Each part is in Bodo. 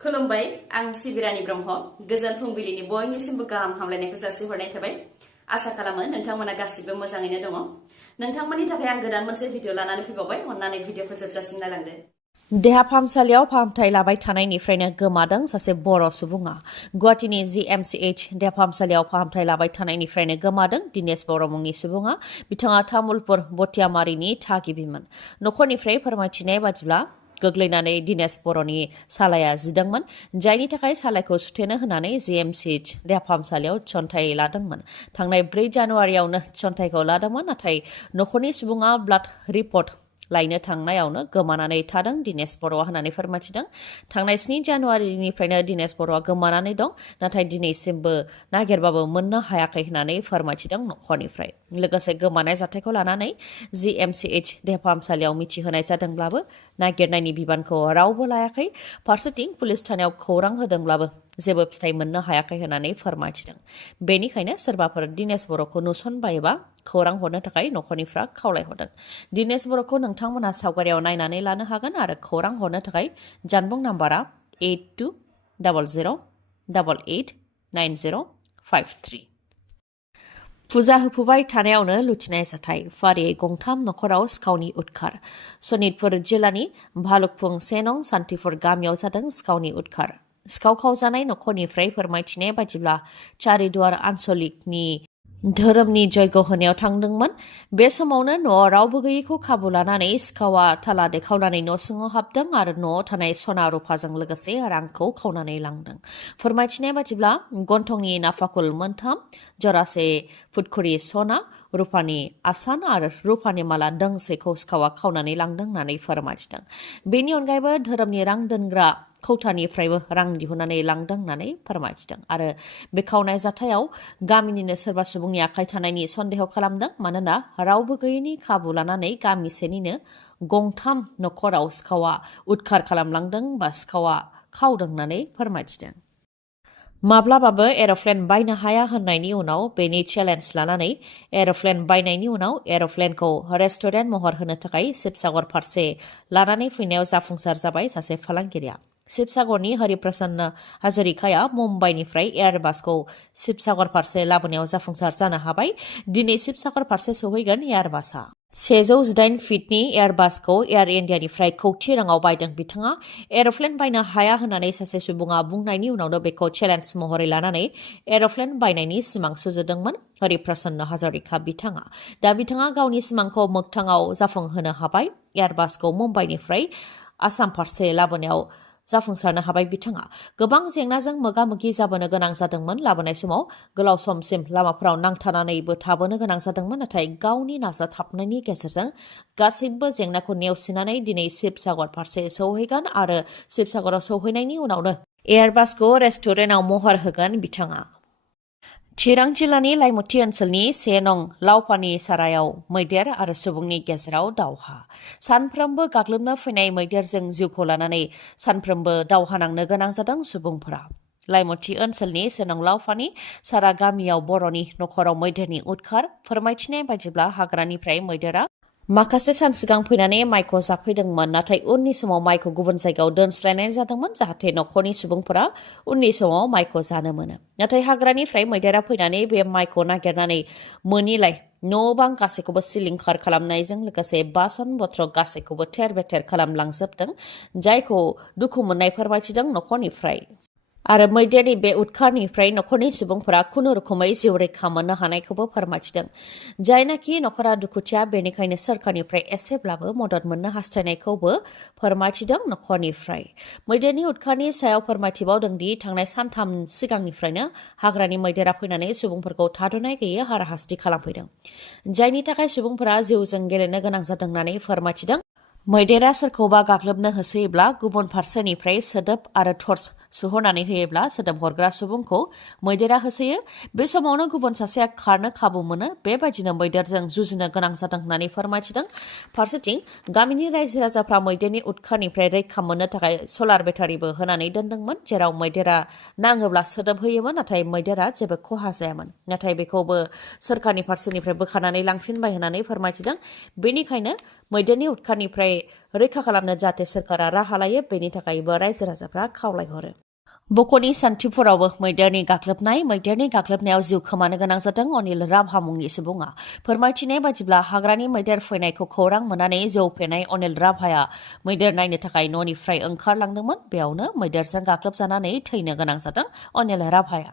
खुलुमबाय आं सिबिरानि ब्रह्म गोजोन फुंबिलिनि बयनिसिमबो गाहाम हामलायनायखौ जासिहरनाय थाबाय आसा खालामो नोंथांमोना गासिबो मोजाङैनो दङ नोंथांमोननि थाखाय आं गोदान मोनसे भिडिअ लानानै फैबावबाय अन्नानै भिडिअखौ जोबजासिम नायलांदो देहा फाहामसालियाव फाहामथाय लाबाय थानायनिफ्रायनो गोमादों सासे बर' सुबुङा गुवाहाटीनि GMCH देहा फाहामसालियाव फाहामथाय लाबाय थानायनिफ्रायनो गोमादों दिनेश बर' मुंनि सुबुङा बिथाङा तामुलपुर बटियामारिनि थागिबिमोन नखरनिफ्राय फोरमायथिनाय बादिब्ला गोग्लैनानै दिनेश बर'नि सालाया जिदोंमोन जायनि थाखाय सालायखौ सुथेनो होनानै GMCH देहा फाहामसालियाव थिसनथाय लादोंमोन थांनाय 4 जानुवारियावनो थिसनथायखौ लादोंमोन नाथाय नखरनि सुबुङा ब्लाड रिपर्ट लायनो थांनायावनो गोमानानै थादों दिनेश बर'आ होननानै फोरमायथिदों थांनाय 7 जानुवारिनिफ्रायनो दिनेश बर'आ गोमानानै दं नाथाय दिनैसिमबो नागिरबाबो मोननो हायाखै होननानै फोरमायथिदों नखरनिफ्राय लोगोसे गोमानाय जाथायखौ लानानै GMCH देहा फाहामसालियाव मिथिहोनाय जादोंब्लाबो नागिरनायनि बिबानखौ रावबो लायाखै फारसेथिं पुलिस थानायाव खौरां होदोंब्लाबो जेबो फिथाय मोननो हायाखै होननानै फोरमायथिदों बेनिखायनो सोरबाफोर दिनेश बर'खौ नुसनबायोबा खौरां हरनो थाखाय नखरनिफ्रा खावलायहरदों दिनेश बर'खौ नोंथांमोना सावगारियाव नायनानै लानो हागोन आरो खौरां हरनो थाखाय जानबुं नाम्बारा 8200889053 फुजा होफुबाय थानायावनो लुथिनाय जाथाय फारियै गंथाम नखराव सिखावनि उदखार सनितपुर जिल्लानि भालुकफुं 1 नं सान्तिपुर गामियाव जादों सिखावनि उदखार सिखाव खावजानाय नखरनिफ्राय फोरमायथिनाय बादिब्ला चारिदुवार आन्सलिकनि धोरोमनि जयग होनायाव थांदोंमोन बे समावनो न'आव रावबो गैयैखौ खाबु लानानै सिखावा थाला देखावनानै न' सिङाव हाबदों आरो न'आव थानाय सना रुफाजों लोगोसे रांखौ खावनानै लांदों फोरमायथिनाय बादिब्ला गन्थंनि नाफाकुल 3 जरासे फुटखुरि सना रुफानि आसान आरो रुफानि माला दोंसेखौ सिखावा खावनानै लांदों होननानै फोरमायथिदों बेनि अनगायैबो धोरोमनि रां दोनग्रा खौथानिफ्रायबो रां दिहुननानै लांदों होननानै फोरमायथिदों आरो बे खावनाय जाथायाव गामिनिनो सोरबा सुबुंनि आखाइ थानायनि सन्देह खालामदों मानोना रावबो गैयैनि खाबु लानानै गामिसेनिनो गंथाम नखराव सिखावा उदखार खालामलांदों बा सिखावा खावदों होननानै फोरमायथिदों माब्लाबाबो एर'प्लेन बायनो हाया होननायनि उनाव बेनि चेलेन्ज लानानै एर'प्लेन बायनायनि उनाव एर'प्लेनखौ रेस्टुरेन्ट महर होनो थाखाय शिबसागर फारसे लानानै फैनायाव जाफुंसार जाबाय सासे फालांगिरिया शिबसागरनि हरिप्रसन्न हाजरिकाया मुम्बाइनिफ्राय एयारबासखौ शिबसागर फारसे लाबोनायाव जाफुंसार जानो हाबाय दिनै शिबसागर फारसे सौहैगोन एयारबासआ 118 फिटनि एयारबासखौ एयार इन्डियानिफ्राय कौटि राङाव बायदों बिथाङा एर'प्लेन बायनो हाया होननानै सासे सुबुङा बुंनायनि उनावनो बेखौ चेलेन्ज महरै लानानै एर'प्लेन बायनायनि सिमां सुजुदोंमोन हरिप्रसन्न हाजरिका बिथाङा दा बिथाङा गावनि सिमांखौ मोगथाङाव जाफुंहोनो हाबाय एयारबासखौ मुम्बाइनिफ्राय आसाम फारसे लाबोनायाव जाफुंसारनो हाबाय बिथाङा गोबां जेंनाजों मोगा-मोगि जाबोनो गोनां जादोंमोन लाबोनाय समाव गोलाव समसिम लामाफोराव नांथानानैबो थाबोनो गोनां जादोंमोन नाथाय गावनि नाजाथाबनायनि गेजेरजों गासैबो जेंनाखौ नेवसिनानै दिनै शिबसागर फारसे सौहैगोन आरो शिबसागराव सौहैनायनि उनावनो एयारबासखौ रेस्टुरेन्टआव महर होगोन बिथाङा चिरां जिल्लानि लाइमुथि ओनसोलनि 1 नं लावपानि सारायाव मैदेर आरो सुबुंनि गेजेराव दावहा सानफ्रोमबो गाग्लोबनो फैनाय मैदेरजों जिउखौ लानानै सानफ्रोमबो दावहा नांनो गोनां जादों सुबुंफोरा लाइमुथि ओनसोलनि 1 नं लावपानि सारा गामियाव बर'नि नखराव मैदेरनि उदखार फोरमायथिनाय बायदिब्ला हाग्रानिफ्राय मैदेरा माखासे सान सिगां फैनानै माइखौ जाफैदोंमोन नाथाय उननि समाव माइखौ गुबुन जायगायाव दोनस्लायनाय जादोंमोन जाहाथे नखरनि सुबुंफोरा उननि समाव माइखौ जानो मोनो नाथाय हाग्रानिफ्राय मैदेरा फैनानै बे माइखौ नागिरनानै मोनिलाय न' बां गासैखौबो सिलिंखार खालामनायजों लोगोसे बासन बथ्र गासैखौबो थेर बेथेर खालामलांजोबदों जायखौ दुखु मोननाय फोरमायथिदों नखरनिफ्राय आरो मैदेरनि बे उदखारनिफ्राय नखरनि सुबुंफोरा खुनुरुखुमै जिउ रैखा मोननो हानायखौबो फोरमायथिदों जायनाखि नखरा दुखुथिया बेनिखायनो सोरखारनिफ्राय एसेब्लाबो मदद मोननो हास्थायनायखौबो फोरमायथिदों नखरनिफ्राय मैदेरनि उदखारनि सायाव फोरमायथिबावदों दि थांनाय सानथाम सिगांनिफ्रायनो हाग्रानि मैदेरा फैनानै सुबुंफोरखौ थाद'नाय गैयै हाराहास्ति खालामफैदों जायनि थाखाय सुबुंफोरा जिउजों गेलेनो गोनां जादों होननानै फोरमायथिदों मैदेरा सोरखौबा गाग्लोबनो होसोयोब्ला गुबुन फारसेनिफ्राय सोदोब आरो टर्च सुहरनानै होयोब्ला सोदोब हरग्रा सुबुंखौ मैदेरा होसोयो बे समावनो गुबुन सासेया खारनो खाबु मोनो बेबायदिनो मैदेरजों जुजिनो गोनां जादों होननानै फोरमायथिदों फारसेथिं गामिनि रायजो राजाफ्रा मैदेरनि उदखारनिफ्राय रैखा मोननो थाखाय सलार बेटारिबो होनानै दोनदोंमोन जेराव मैदेरा नाङोब्ला सोदोब होयोमोन नाथाय मैदेरा जेबो खहा जायामोन नाथाय बेखौबो सोरखारनि फारसेनिफ्राय बोखारनानै लांफिनबाय होननानै फोरमायथिदों बेनिखायनो मैदेरनि उदखारनिफ्राय रैखा खालामनो जाहाथे सोरखारा राहा लायो बेनि थाखायबो रायजो राजाफ्रा खावलायहरो। बक'नि सान्थिफुरावबो मैदेरनि गाग्लोबनायाव जिउ खोमानो गोनां जादों अनिल राभा मुंनि सुबुङा। फोरमायथिनाय बायदिब्ला हाग्रानि मैदेर फैनायखौ खौरां मोननानै जौ फेनाय अनिल राभाया मैदेर नायनो थाखाय न'निफ्राय ओंखारलांदोंमोन। बेयावनो मैदेरजों गाग्लोबजानानै थैनो गोनां जादों अनिल राभाया।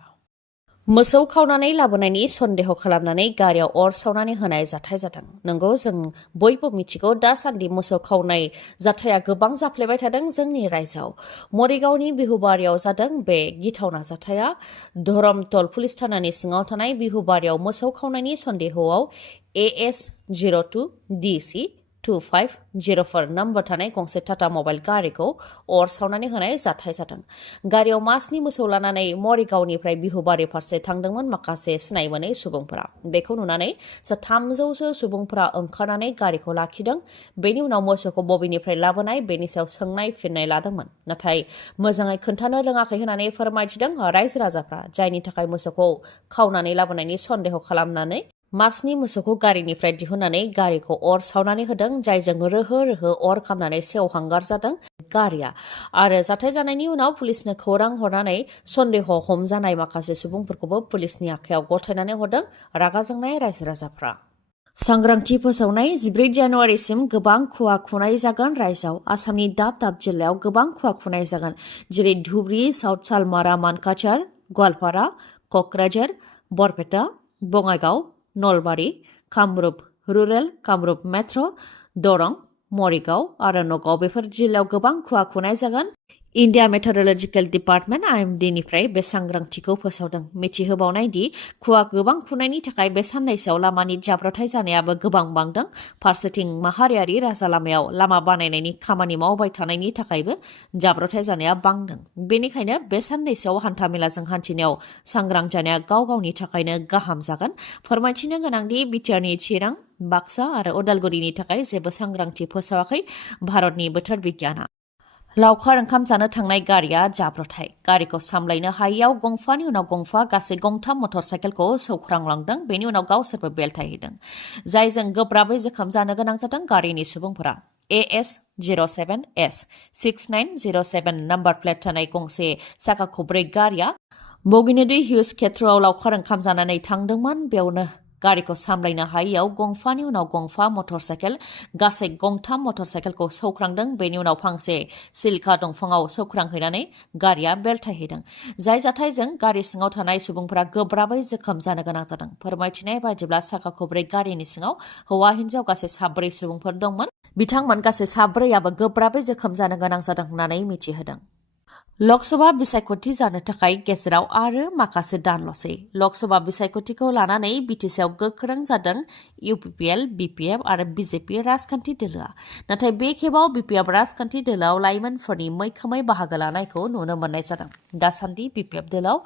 मोसौ खावनानै लाबोनायनि सन्देह खालामनानै गारियाव अर सावनानै होनाय जाथाय जादों। नंगौ, जों बयबो मिथिगौ दासान्दि मोसौ खावनाय जाथाया गोबां जाफ्लेबाय थादों जोंनि रायजोआव। मरिगावनि बिहुबारियाव जादों बे गिथावना जाथाया। धरमतल पुलिस थानानि सिङाव थानाय बिहुबारियाव मोसौ खावनायनि सन्देहआव AS02 DC 2504 नम्बर थानाय गंसे टाटा मबाइल गारिखौ अर सावनानै होनाय जाथाय जादों। गारियाव मासनि मोसौ लानानै मरिगावनिफ्राय बिहुबारि फारसे थांदोंमोन माखासे सिनाय मोनै सुबुंफोरा। बेखौ नुनानै 300सो सुबुंफोरा ओंखारनानै गारिखौ लाखिदों। बेनि उनाव मोसौखौ बबेनिफ्राय लाबोनाय बेनि सायाव सोंनाय फिननाय लादोंमोन, नाथाय मोजाङै खोन्थानो रोङाखै होननानै फोरमायथिदों रायजो राजाफ्रा, जायनि थाखाय मोसौखौ खावनानै लाबोनायनि सन्देह खालामनानै मासनि मोसौखौ गारिनिफ्राय दिहुननानै गारिखौ अर सावनानै होदों, जायजों रोहो रोहो अर खामनानै सेवहांगार जादों गारिया। आरो जाथाय जानायनि उनाव पुलिसनो खौरां हरनानै सन्देह हमजानाय माखासे सुबुंफोरखौबो पुलिसनि आखायाव गथायनानै हरदों रागा जोंनाय रायजो राजाफ्रा। सांग्रांथि फोसावनाय 14 जानुवारिसिम गोबां खुवा खुनाय जागोन रायजोआव। आसामनि दाब दाब जिल्लायाव गोबां खुवा खुनाय जागोन, जेरै Dhubri, South Salmara, Mankachar, Goalpara, Kokrajhar, Barpeta, Bongaigaon, Nalbari, Kamrup rural, Kamrup metro', Darrang, Morigaon आरो नगाव बेफोर जिल्लायाव गोबां खुवा खुनाय जागोन। इन्डिया मेटेरलजिकेल डिपार्टमेन्ट IMD निफ्राय बे सांग्रांथिखौ फोसावदों। मिथिहोबावनाय दि खुवा गोबां खुनायनि थाखाय बे साननैसोआव लामानि जाब्रथाय जानायाबो गोबां बांदों। फारसेथिं माहारियारि राजा लामायाव लामा बानायनायनि खामानि मावबाय थानायनि थाखायबो जाब्रथाय जानाया बांदों। बेनिखायनो बे साननैसोआव हान्थामेलाजों हान्थिनायाव सांग्रां जानाया गाव गावनि थाखायनो गाहाम जागोन। फोरमायथिनो गोनांदि बिटिआरनि चिरां, बाक्सा आरो उदालगुरिनि थाखाय जेबो सांग्रांथि फोसावाखै भारतनि बोथोर बिगियाना। लावखार ओंखाम जानो थांनाय गारिया जाब्रथाय। गारिखौ सामलायनो हायैयाव गंफानि उनाव गंफा गासै 3 मटर साइकेलखौ सौख्रांलांदों। बेनि उनाव गावसोरबो बेलथायहैदों, जायजों गोब्राबै जोखोम जानो गोनां जादों गारिनि सुबुंफोरा। AS07S 6907 नाम्बार प्लेट थानाय गंसे साखा खब्रै गारिया बगिनेडी हिल्स क्षेत्रआव लावखार ओंखाम जानानै थांदोंमोन। बेयावनो गारिखौ सामलायनो हायैयाव गंफानि उनाव गंफा मटर साइकेल गासै 3 मटर साइकेलखौ सौख्रांदों। बेनि उनाव फांसे सिलिका दंफाङाव सौख्रांहैनानै गारिया बेलथायहैदों, जाय जाथायजों गारि सिङाव थानाय सुबुंफोरा गोब्राबै जोखोम जानो गोनां जादों। फोरमायथिनाय बायदिब्ला साखा खब्रै गारिनि सिङाव हौवा हिन्जाव गासै 4 सुबुंफोर दंमोन। बिथांमोन गासै 4आबो गोब्राबै जोखोम जानो गोनां जादों होननानै मिथिहोदों। लकसभा बिसायख'थि जानो थाखाय गेजेराव आरो माखासे दानल'सै। लकसभा बिसायख'थिखौ लानानै बिटिसिआव गोख्रों जादों UPPL, BPF आरो BJP राजखान्थि दोलोआ। नाथाय बे खेबाव BPF राजखान्थि दोलोआव लाइमोनफोरनि मैखोमै बाहागो लानायखौ नुनो मोननाय जादों। दासान्दि BPF दोलोआव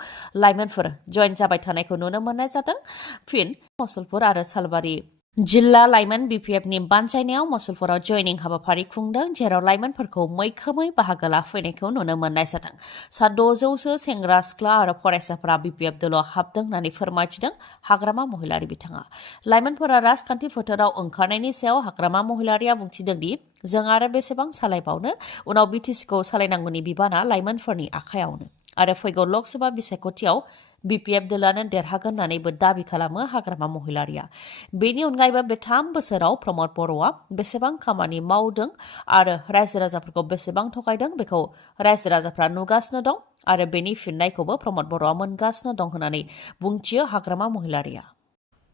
लाइमोनफोर जयेन जाबाय थानायखौ नुनो मोननाय जादों। फिन मसलपुर आरो सालबारि जिल्ला लाइमोन BPFनि बानजायनायाव मसलपुराव जयनिं हाबाफारि खुंदों, जेराव लाइमोनफोरखौ मैखोमै बाहागो लाफैनायखौ नुनो मोननाय जादों। 600सो सेंग्रा सिख्ला आरो फरायसाफोरा BPF दोलोआव हाबदों होननानै फोरमायथिदों हाग्रामा महिलारि बिथाङा। लाइमोनफोरा राजखान्थि फोथाराव ओंखारनायनि सायाव हाग्रामा महिलारिया बुंथिदों दि जों आरो बेसेबां सालायबावनो, उनाव बिटिसिखौ सालायनांगौनि बिबाना लाइमोनफोरनि आखायावनो। आरो फैगौ लकसभा बिसायख'थियाव BPF दोलोआनो देरहागोन होननानैबो दाबि खालामो हाग्रामा महिलारिया। बेनि अनगायैबो बे 3 बोसोराव प्रमद बर'आ बेसेबां खामानि मावदों आरो रायजो राजाफोरखौ बेसेबां थगायदों बेखौ रायजो राजाफ्रा नुगासिनो दं आरो बेनि फिननायखौबो प्रमद बर'आ मोनगासिनो दं होननानै बुंथियो हाग्रामा महिलारिया।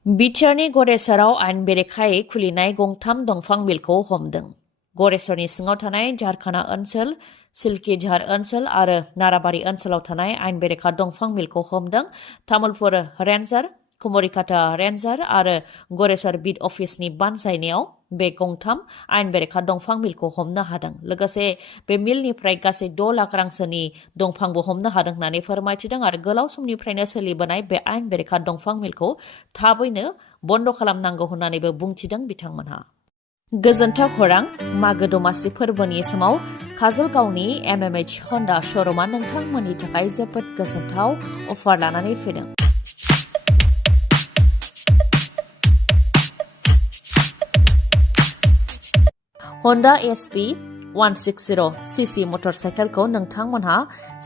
बिटिआरनि गरेस्वराव आयेन बेरेखायै खुलिनाय 3 दंफां मिलखौ हमदों। गरेस्वरनि सिङाव थानाय झारखाना ओनसोल, सिल्किझार ओनसोल आरो नाराबारि ओनसोलाव थानाय आयेन बेरेखा दंफां मिलखौ हमदों। तामुलपुर रेन्जार, कुमरिकाटा रेन्जार आरो गरेस्वर बिट अफिसनि बानजायनायाव बे 3 आयेन बेरेखा दंफां मिलखौ हमनो हादों। लोगोसे बे मिलनिफ्राय गासै 6 लाख रांसोनि दंफांबो हमनो हादों होननानै फोरमायथिदों आरो गोलाव समनिफ्रायनो सोलिबोनाय बे आयेन बेरेखा दंफां मिलखौ थाबैनो बन्द' खालामनांगौ होननानैबो बुंथिदों बिथांमोनहा। गोजोन्थाव खौरां, मागो दमासि फोरबोनि समाव काजलगावनि MMH हन्डा श'रुमा नोंथांमोननि थाखाय जोबोद गोजोन्थाव अफार लानानै फैदों। Honda SP 160 cc मटरसाइकेलखौ नोंथांमोनहा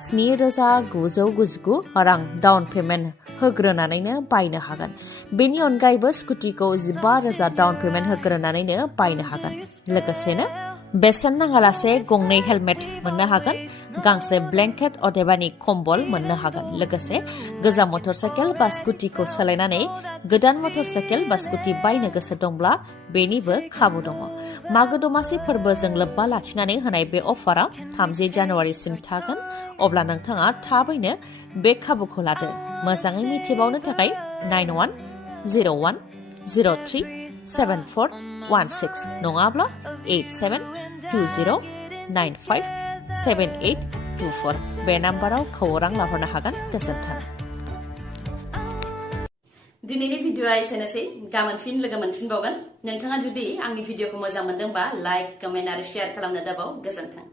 7,999 रां डाउन पेमेन्ट होग्रोनानैनो बायनो हागोन। बेनि अनगायैबो स्कुटिखौ 15,000 डाउन पेमेन्ट होग्रोनानैनो बायनो हागोन। लोगोसेनो बेसेन नाङालासे गंनै हेलमेट मोननो हागोन, गांसे ब्लेंकेट अदेबानि कम्बल मोननो हागोन। लोगोसे गोजाम मटरसाइकेल बा स्कुटिखौ सोलायनानै गोदान मटरसाइकेल बा स्कुटि बायनो गोसो दंब्ला बेनिबो खाबु दङ। मागो दमासि फोरबोजों लोब्बा लाखिनानै होनाय बे अफारा 30 जानुवारिसिम थागोन। अब्ला नोंथाङा थाबैनो बे खाबुखौ लादो। मोजाङै मिथिबावनो थाखाय 9101037416 नङाब्ला 8720957824 बे नाम्बाराव खौरां लाहरनो हागोन। गोजोन्थों। दिनैनि भिडिअआ एसेनोसै, गाबोन फिन लोगो मोनफिनबावगोन। नोंथाङा जुदि आंनि भिडिअखौ मोजां मोनदोंबा लाइक, कमेन्ट आरो शेयार खालामनो दाबाव। गोजोन्थों।